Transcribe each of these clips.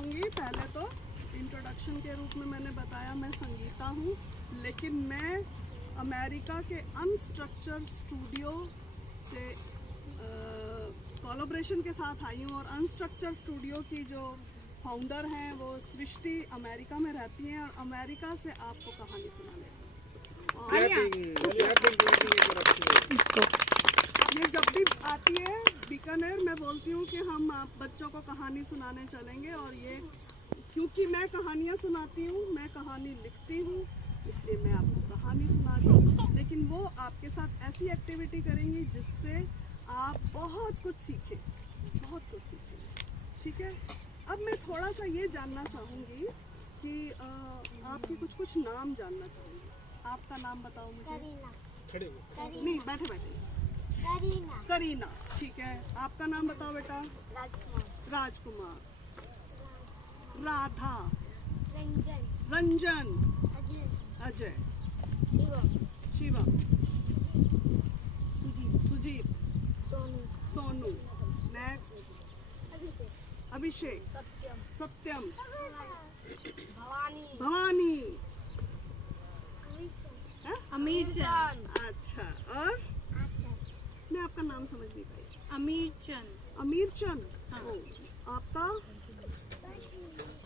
चाहूँगी, पहले तो इंट्रोडक्शन के रूप में मैंने बताया मैं संगीता हूँ, लेकिन मैं अमेरिका के अनस्ट्रक्चर्ड स्टूडियो से कोलैबोरेशन के साथ आई हूँ। और अनस्ट्रक्चर्ड स्टूडियो की जो फाउंडर हैं वो सृष्टि अमेरिका में रहती हैं और अमेरिका से आपको कहानी सुनाने ये जब भी आती है बीकानेर, मैं बोलती हूँ कि हम आप बच्चों को कहानी सुनाने चलेंगे। और ये क्योंकि मैं कहानियाँ सुनाती हूँ, मैं कहानी लिखती हूँ, इसलिए मैं आपको कहानी सुना रही हूँ। लेकिन वो आपके साथ ऐसी एक्टिविटी करेंगी जिससे आप बहुत कुछ सीखें, बहुत कुछ सीखें। ठीक है, अब मैं थोड़ा सा ये जानना चाहूँगी कि आपके कुछ नाम जानना चाहूँगी। आपका नाम बताओ मुझे। करीना। नहीं, बैठे बैठे। करीना। करीना, ठीक है। आपका नाम बताओ बेटा। राजकुमार। राजकुमार। राधा। रंजन। रंजन। अजय। अजय। शिवम। शिवम। सुजीत। सुजीत। सोनू। सोनू। नेक्स्ट। अभिषेक। अभिषेक। सत्यम। सत्यम। भवानी। भवानी। अमीरचंद। अच्छा, और मैं आपका नाम समझ नहीं पाई। अमीरचंद। अमीरचंद। हाँ। ओ, आपका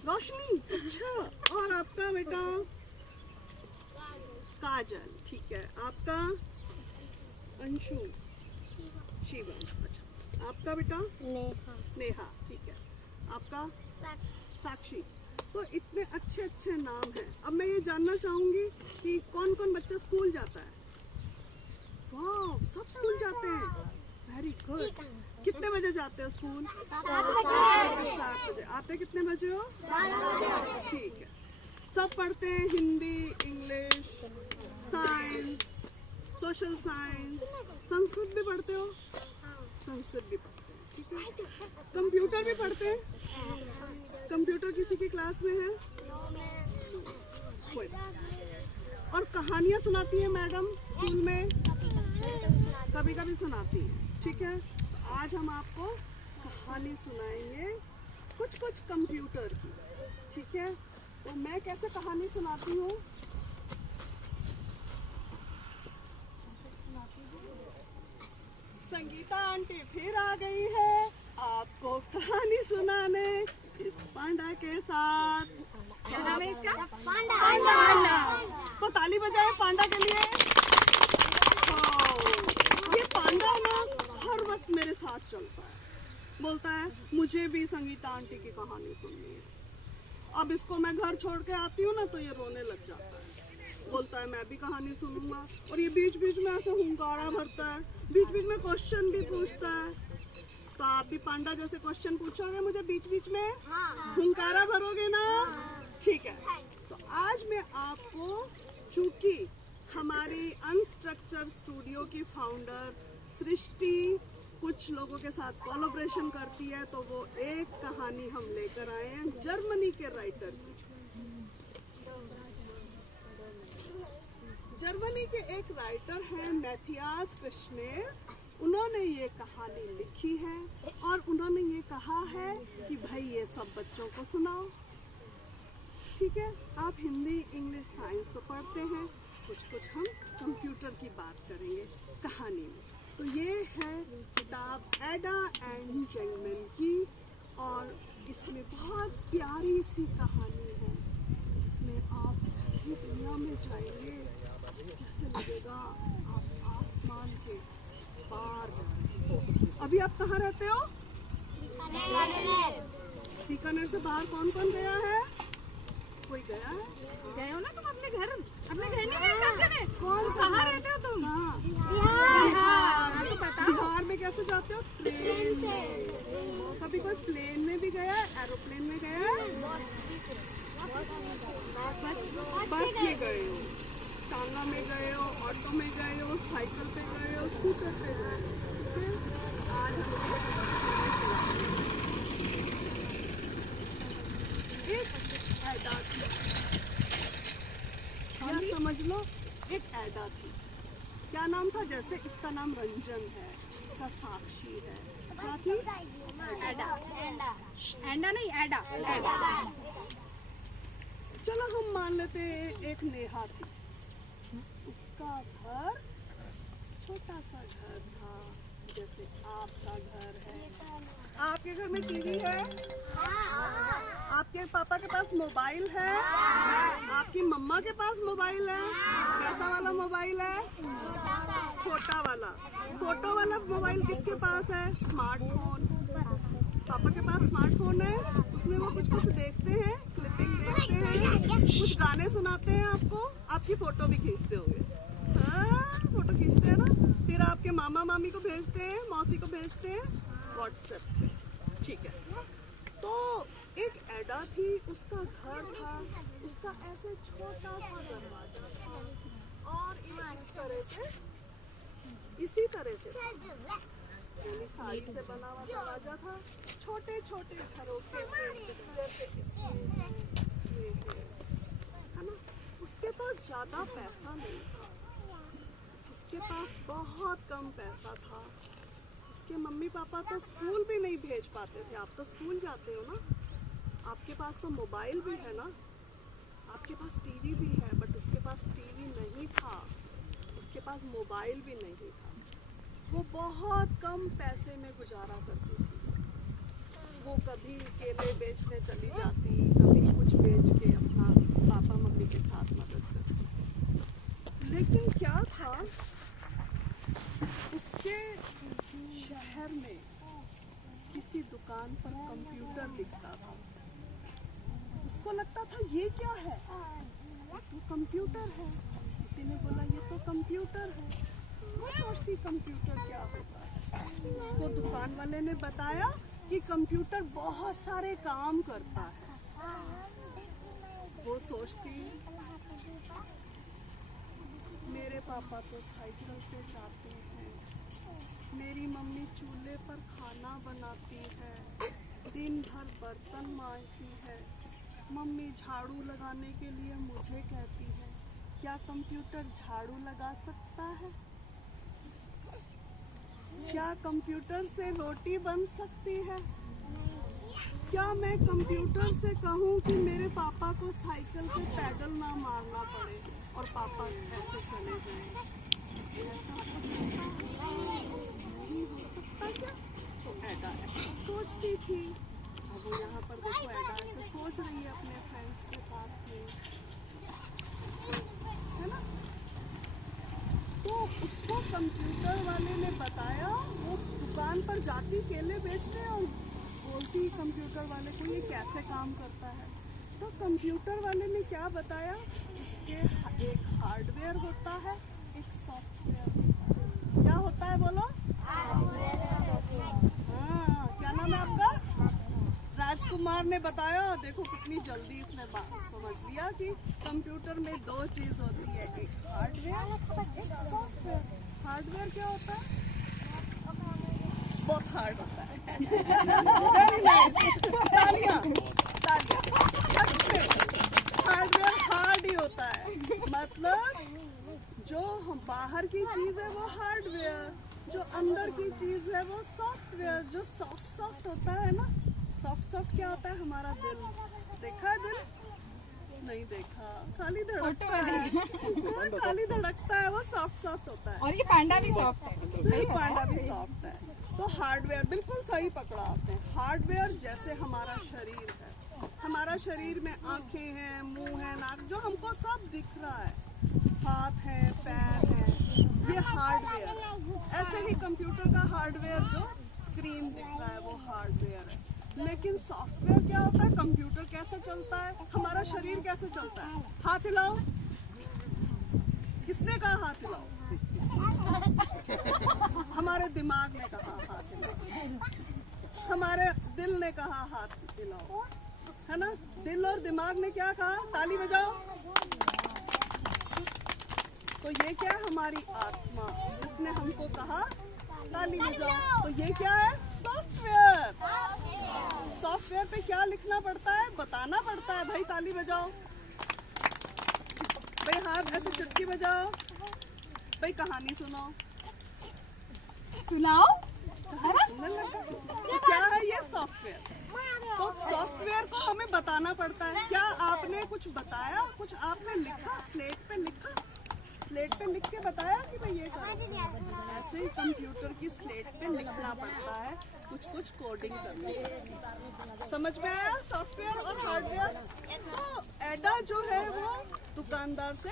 रोशनी। अच्छा, और आपका बेटा काजल। ठीक है, आपका अंशु। शिवम। अच्छा, आपका बेटा नेहा। नेहा। ठीक है, आपका साक्षी। तो इतने अच्छे अच्छे नाम हैं। अब मैं ये जानना चाहूंगी कि कौन कौन बच्चा स्कूल जाता है। वाह, सब स्कूल जाते हैं, वेरी गुड। कितने बजे जाते हो स्कूल? 7 बजे। आते कितने बजे हो? 12 बजे। ठीक है, सब पढ़ते हैं Hindi, English, science, social science, Sanskrit भी पढ़ते हो? संस्कृत भी पढ़ते हैं, ठीक है। कंप्यूटर भी पढ़ते हैं? कंप्यूटर किसी की क्लास में है? कोई। और कहानियाँ सुनाती है मैडम स्कूल में? कभी कभी सुनाती है, ठीक है। तो आज हम आपको कहानी सुनाएंगे कुछ कंप्यूटर की, ठीक है। तो मैं कैसे कहानी सुनाती हूँ? संगीता आंटी फिर आ गई है आपको कहानी सुनाने इस पांडा के साथ। क्या नाम है इसका? पांडा। तो ताली बजाए पांडा के लिए। तो ये पांडा ना हर वक्त मेरे साथ चलता है, बोलता है मुझे भी संगीता आंटी की कहानी सुननी है। अब इसको मैं घर छोड़ के आती हूँ ना तो ये रोने लग जाता है, बोलता है मैं भी कहानी सुनूंगा। और ये बीच बीच में ऐसे हुंकारा भरता है, बीच बीच में क्वेश्चन भी पूछता है। तो आप भी पांडा जैसे क्वेश्चन पूछोगे मुझे बीच बीच में? हुंकारा भरोगे ना? ठीक है। तो आज मैं आपको, चूंकि हमारी अनस्ट्रक्चर्ड स्टूडियो की फाउंडर सृष्टि कुछ लोगों के साथ कोलैबोरेशन करती है, तो वो एक कहानी हम लेकर आए हैं जर्मनी के राइटर की। जर्मनी के एक राइटर हैं मैथियास कृष्णेर। उन्होंने ये कहानी लिखी है और उन्होंने ये कहा है कि भाई ये सब बच्चों को सुनाओ, ठीक है। आप हिंदी, इंग्लिश, साइंस तो पढ़ते हैं, कुछ हम कंप्यूटर की बात करेंगे कहानी में। तो ये है किताब एडा एंड जंगमैन की, और इसमें बहुत प्यारी सी कहानी है जिसमें आप ऐसी दुनिया में जाएंगे जैसे लगेगा आप आसमान के पार जा रहे हो। अभी आप कहाँ रहते हो? बीकानेर से बाहर कौन कौन गया है? कोई गया है? गए हो ना तुम अपने घर? अपने घर नहीं गए सब जने? कौन? कहाँ रहते हो तुम? बिहार। तो बताओ। बिहार में कैसे जाते हो? ट्रेन में। कभी कोई प्लेन में भी गया है, एरोप्लेन में गया है? बस में गए हो, टांगा में गए हो, ऑटो में गए हो, साइकिल पे गए हो, स्कूटर पे गए हो, ठीक है। आज हम एक ऐडा थी, या समझ लो एक ऐडा थी। क्या नाम था? जैसे इसका नाम रंजन है, इसका का साक्षी है। क्या थी? एडा एंडा नहीं एडा एडा। चलो हम मान लेते हैं एक नेहा थी, उसका घर छोटा सा घर था, जैसे आपका घर है। आपके घर में टीवी है? आपके पापा के पास मोबाइल है? आपकी मम्मा के पास मोबाइल है? कैसा वाला मोबाइल है? छोटा वाला। फोटो वाला मोबाइल किसके पास है? स्मार्टफोन। पापा के पास स्मार्टफोन है, उसमें वो कुछ कुछ देखते हैं, क्लिपिंग देखते हैं, कुछ गाने सुनाते हैं आपको, आपकी फोटो भी खींचते होंगे। हाँ, फोटो खींचते हैं ना, फिर आपके मामा मामी को भेजते हैं, मौसी को भेजते हैं व्हाट्सएप पे। ठीक है, तो एक एडा थी, उसका घर था, उसका ऐसे छोटा सा दरवाजा था और इसी तरह से यानी साड़ी से बना हुआ दरवाजा था। छोटे छोटे घरों के जैसे इसमें है ना। उसके पास ज्यादा पैसा नहीं था, उसके पास बहुत कम पैसा था। उसके मम्मी पापा तो स्कूल भी नहीं भेज पाते थे। आप तो स्कूल जाते हो ना, आपके पास तो मोबाइल भी है ना, आपके पास टीवी भी है, बट उसके पास टीवी नहीं था, उसके पास मोबाइल भी नहीं था। वो बहुत कम पैसे में गुजारा करती थी। वो कभी केले बेचने चली जाती, कभी कुछ बेच के अपना पापा मम्मी के साथ मदद करती। लेकिन क्या था, उसके शहर में किसी दुकान पर कंप्यूटर दिखता था। उसको लगता था ये क्या है? ये तो कंप्यूटर है। किसी ने बोला ये तो कंप्यूटर है। वो सोचती कंप्यूटर क्या होता है। उसको दुकान वाले ने बताया कि कंप्यूटर बहुत सारे काम करता है। वो सोचती मेरे पापा तो साइकिल पे जाते हैं, मेरी मम्मी चूल्हे पर खाना बनाती है, दिन भर बर्तन मांजती है, मम्मी झाड़ू लगाने के लिए मुझे कहती है। क्या कंप्यूटर झाड़ू लगा सकता है? क्या कंप्यूटर से रोटी बन सकती है? क्या मैं कंप्यूटर से कहूँ कि मेरे पापा को साइकिल पे पैडल ना मारना पड़े और पापा ऐसे चले जाएं? ऐसा हो सकता है? नहीं हो सकता क्या? तो एडा ऐसा सोचती थी। अब वो यहाँ पर देखो, एडा ऐसे सोच रही है अपने फ्रेंड्स के साथ में, है ना। तो उसको कंप्यूटर वाले ने बताया, वो दुकान पर जाती केले बेचने और बोलती कंप्यूटर वाले को ये कैसे काम करता है। तो कंप्यूटर वाले ने क्या बताया, इसके एक हार्डवेयर होता है, एक सॉफ्टवेयर होता है। क्या होता है बोलो? हाँ, क्या नाम है आपका? राजकुमार ने बताया। देखो कितनी जल्दी इसने बात समझ लिया कि कंप्यूटर में दो चीज होती है, एक हार्डवेयर, एक सॉफ्टवेयर। हार्डवेयर क्या होता है? बहुत हार्ड होता है। वेरी नाइस, तालियां तालियां। सच में हार्डवेयर हार्ड ही होता है, मतलब जो हम बाहर की चीज है वो हार्डवेयर, जो अंदर की चीज है वो सॉफ्टवेयर। जो सॉफ्ट सॉफ्ट होता है ना, सॉफ्ट सॉफ्ट क्या होता है? हमारा दिल। देखा है दिल? नहीं देखा, खाली धड़कता है। खाली धड़कता है, वो सॉफ्ट सॉफ्ट होता है। और ये पांडा भी सॉफ्ट है। पांडा भी सॉफ्ट है। तो हार्डवेयर बिल्कुल सही पकड़ा आपने। हार्डवेयर जैसे हमारा शरीर है, हमारा शरीर में आंखें हैं, मुंह है, नाक, जो हमको सब दिख रहा है, हाथ है, पैर है, ये हार्डवेयर है। ऐसे ही कंप्यूटर का हार्डवेयर जो स्क्रीन दिख रहा है वो हार्डवेयर है। लेकिन सॉफ्टवेयर क्या होता है? कंप्यूटर कैसे चलता है, हमारा शरीर कैसे चलता है? हाथ हिलाओ। किसने कहा हाथ हिलाओ? हमारे दिमाग ने कहा हाथ हिलाओ, हमारे दिल ने कहा हाथ हिलाओ, है ना। दिल और दिमाग ने क्या कहा? ताली बजाओ। तो ये क्या है? हमारी आत्मा, जिसने हमको कहा ताली बजाओ। तो ये क्या है? सॉफ्टवेयर। सॉफ्टवेयर पे क्या लिखना पड़ता है? बताना पड़ता है, भाई ताली बजाओ, भाई हाथ ऐसे चुटकी बजाओ, भाई कहानी सुनाओ। सुनाओ। सुनने लगा। तो क्या है ये सॉफ्टवेयर? तो सॉफ्टवेयर को हमें बताना पड़ता है। क्या आपने कुछ बताया, कुछ आपने लिखा, स्लेट पे लिखा, स्लेट पे लिख के बताया कि भाई ये करो। ऐसे ही कंप्यूटर की स्लेट पे लिखना पड़ता है, कुछ कुछ कोडिंग करनी है। समझ में आया सॉफ्टवेयर और हार्डवेयर? तो एडा जो है वो दुकानदार से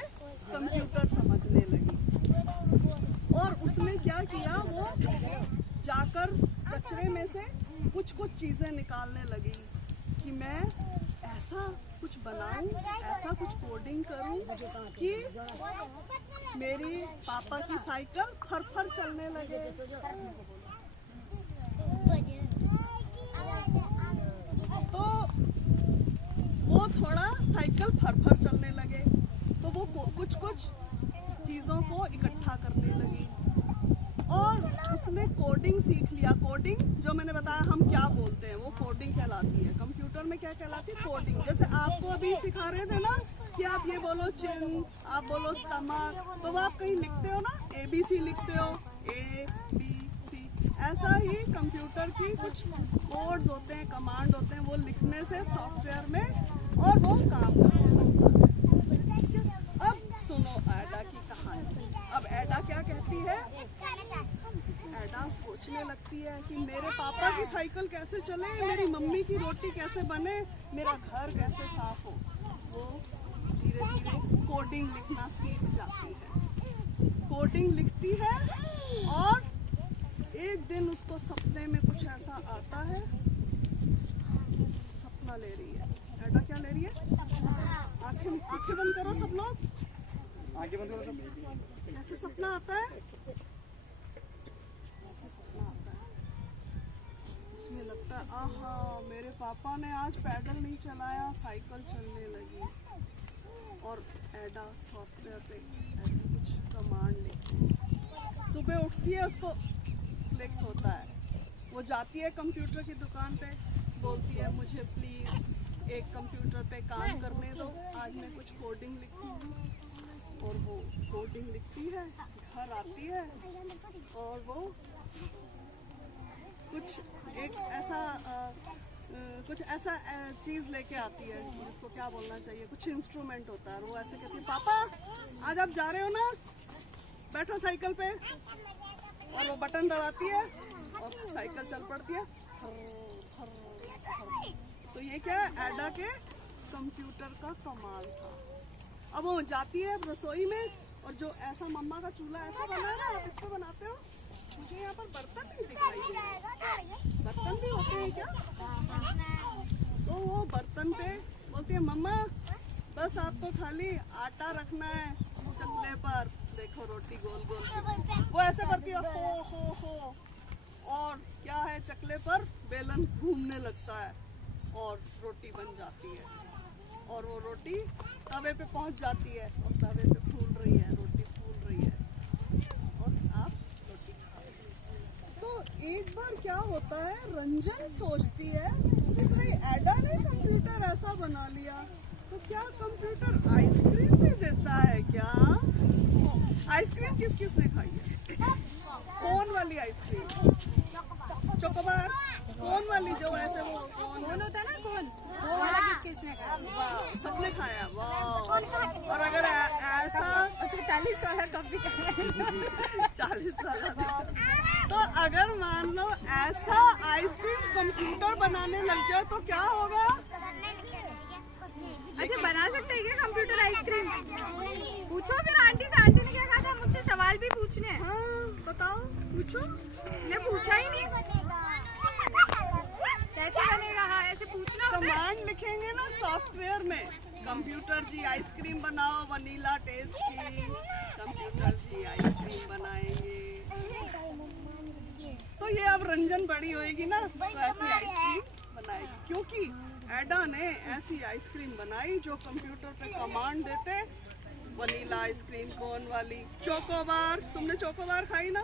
कंप्यूटर समझने लगी और उसने क्या किया, वो जाकर कचरे में से कुछ कुछ चीजें निकालने लगी कि मैं ऐसा कुछ बनाऊं, ऐसा कुछ कोडिंग करूं कि मेरी पापा की साइकिल फर चलने लगे। तो वो थोड़ा साइकिल फर चलने लगे तो वो कुछ कुछ चीजों को इकट्ठा करने लगी और उसने कोडिंग सीख लिया। कोडिंग जो मैंने बताया हम क्या बोलते हैं वो कोडिंग कहलाती है। कंप्यूटर में क्या कहलाती है? कोडिंग। जैसे आपको अभी सिखा रहे थे ना कि आप ये बोलो चिन, आप बोलो स्टमक, तो वो आप कहीं लिखते हो ना, ABC लिखते हो, ABC। ऐसा ही कंप्यूटर की कुछ कोड्स होते हैं, कमांड होते हैं, वो लिखने से सॉफ्टवेयर में और वो काम करने लगता है। अब सुनो एडा की कहानी। अब एडा क्या कहती है? एडा सोचने लगती है कि मेरे पापा की साइकिल कैसे चले, मेरी मम्मी की रोटी कैसे बने, मेरा घर कैसे साफ हो। वो धीरे धीरे कोडिंग लिखना सीख जाती है। कोडिंग लिखती है और एक दिन उसको सपने में कुछ ऐसा आता है, सपना ले रही है। एडा क्या ले रही है? आंखें बंद करो सब लोग, आंखें बंद करो सब। ऐसे सपना आता है, ऐसे सपना आता है। उसमें लगता है आहा मेरे पापा ने आज पैडल नहीं चलाया, साइकिल चलने लगी। और एडा सॉफ्टवेयर पे ऐसे कुछ कमांड लिखती है। सुबह उठती है, उसको क्लिक होता है, वो जाती है कंप्यूटर की दुकान पे, बोलती है मुझे प्लीज एक कंप्यूटर पे काम करने दो, आज मैं कुछ कोडिंग लिखती हूँ। और वो कोडिंग लिखती है, घर आती है और वो कुछ ऐसा चीज़ लेके आती है जिसको क्या बोलना चाहिए, कुछ इंस्ट्रूमेंट होता है। वो ऐसे कहती है पापा आज आप जा रहे हो ना, बैठो साइकिल पे। और वो बटन दबाती है और साइकिल चल पड़ती है। तो ये क्या है? एडा के कंप्यूटर का कमाल था। अब वो जाती है रसोई में और जो ऐसा मम्मा का चूल्हा ऐसा बना है ना, आप इसको बनाते हो, मुझे यहाँ पर बर्तन नहीं दिखाई दे रहे। बर्तन भी होते हैं क्या? तो वो बर्तन पे बोलती है मम्मा बस आपको खाली आटा रखना है चकले पर, देखो रोटी गोल गोल। वो ऐसे करती है हो और क्या है, चकले पर बेलन घूमने लगता है और रोटी बन जाती है। और वो रोटी तवे पे पहुंच जाती है और तवे पे फूल रही है, रोटी फूल रही है और आप रोटी खा रहे हैं। तो एक बार क्या होता है, रंजन सोचती है कि भाई एडा ने कंप्यूटर ऐसा बना लिया तो क्या कंप्यूटर आइसक्रीम भी देता है क्या? आइसक्रीम किस किस ने खाई है? कोन वाली आइसक्रीम, चोकोबार, कोन वाली जो ऐसे वो कोन होता है ना, कोन, वो वाला किसने खाया? वाह, सबने खाया। वाह। और अगर ऐसा 40 वाला कॉफी खाया 40 वाला। तो अगर मान लो ऐसा आइसक्रीम कंप्यूटर बनाने लग जाए तो क्या होगा? अच्छा बना सकते हैं क्या कंप्यूटर आइसक्रीम? पूछो फिर आंटी से। आंटी ने क्या कहा था? मुझसे सवाल भी पूछने हैं। हाँ बताओ, पूछो। ने पूछा ही नहीं कैसे बनेगा। हाँ ऐसे पूछना होता है। कमांड लिखेंगे ना सॉफ्टवेयर में, कंप्यूटर जी आइसक्रीम बनाओ वनीला टेस्ट की, कंप्यूटर जी आइसक्रीम बनाएंगे। तो ये अब रंजन बड़ी होएगी ना तो ऐसी आइसक्रीम बनाएगी, क्योंकि एडा ने ऐसी आइसक्रीम बनाई जो कंप्यूटर पे कमांड देते, वनीला आइसक्रीम, कोन वाली, चोकोबार। तुमने चोकोबार खाई ना?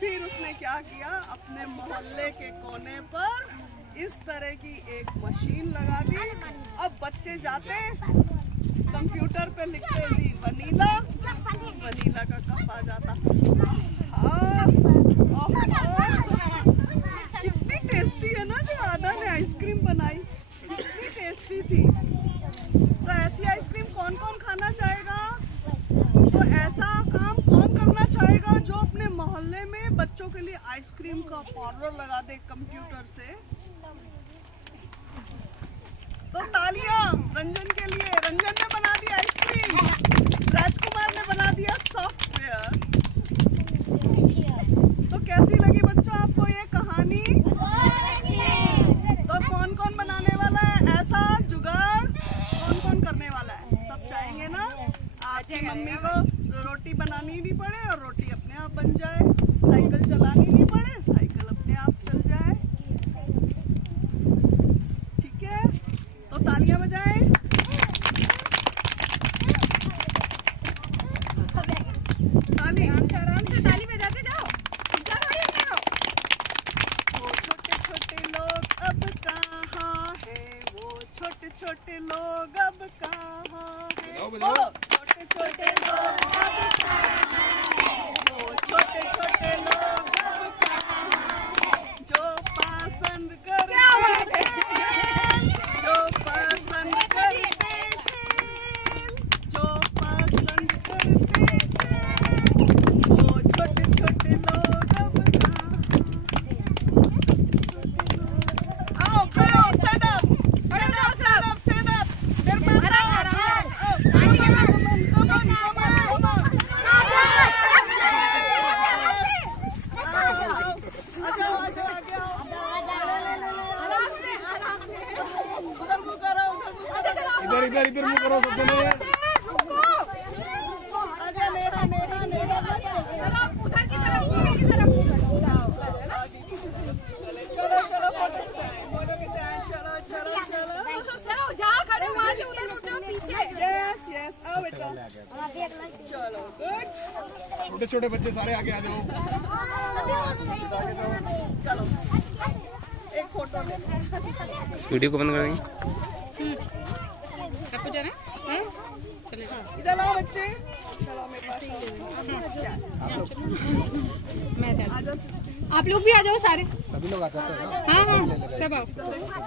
फिर उसने क्या किया, अपने मोहल्ले के कोने पर इस तरह की एक मशीन लगा दी। अब बच्चे जाते कंप्यूटर पे लिखते जी वनीला, वनीला का कप आ जाता। आइसक्रीम का पार्लर लगा दे कंप्यूटर से। तो तालियां रंजन के लिए। रंजन ने बना दी आइसक्रीम, राजकुमार ने बना दिया सॉफ्टवेयर। तो कैसी लगी बच्चों आपको ये कहानी? तो कौन कौन बनाने वाला है ऐसा जुगाड़? कौन कौन करने वाला है? सब चाहेंगे ना आपकी मम्मी को रोटी बनानी नहीं पड़े और रोटी अपने आप बन जाए, साइकिल चलानी नहीं पड़े, साइकिल अपने आप चल जाए। ठीक है, तो तालियां बजाएं। ताली आराम से ताली बजाते जाओ। वो छोटे छोटे लोग अब कहाँ हैं? वो छोटे छोटे लोग अब कहाँ हैं? बोलो छोटे छोटे लोग अब कहाँ हैं? वो छोटे छोटे लोग अब कहाँ हैं? जो पसंद करते थे, जो पसंद करते थे, जो पसंद करते थे, वो छोटे छोटे लोग अब कहाँ हैं? आओ खड़ो, stand up, stand up, stand up, stand up. मेरे पास आओ, come on, come on, come on, come on. आ जाओ, आगे आओ। आराम से उधर मुँह करो, उधर मुँह करो। इधर मुंह करो सबसे नहीं। आजा नेहा, नेहा, नेहा। चलो उधर की तरफ चलो चलो फोटो खिंचाएं, चलो। चलो जहाँ खड़े हो वहाँ से उधर उठ जाओ पीछे। यस यस, आओ बेटा। चलो गुड। छोटे छोटे बच्चे सारे आगे आ जाओ। चलो एक फोटो ले। इस वीडियो को बंद कर देंगे। आपको जाना है? चले जाओ। इधर आओ बच्चे, चलो मेरे पास मैं आजा सिस्टर। आप लोग भी आ जाओ सारे। सभी लोग आ जाते हैं ना। हाँ सब आओ।